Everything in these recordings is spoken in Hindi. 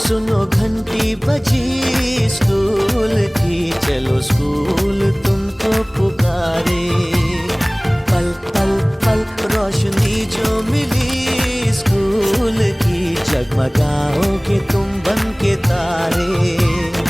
सुनो स्कूल की, चलो पुकारे। पल पल पल रोशनी जो मिली स्कूल की जगमगाओगे तुम बन के तारे।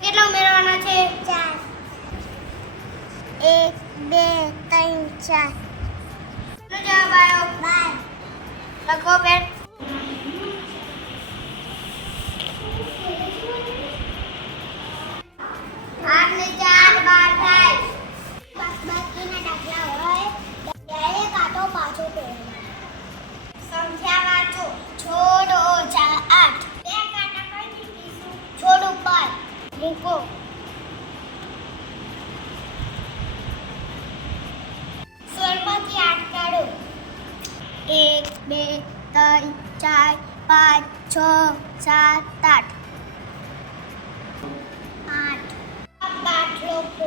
કેટલા ઉમેરવાના છે? ચાર. એક બે ત્રણ ચાર. જવાબ આવ્યો બાર. લખો બેન મૂકો સોળમાંથી આઠ કાઢો એક બે ત્રણ ચાર પાંચ છ સાત આઠ આઠ આઠ લોકો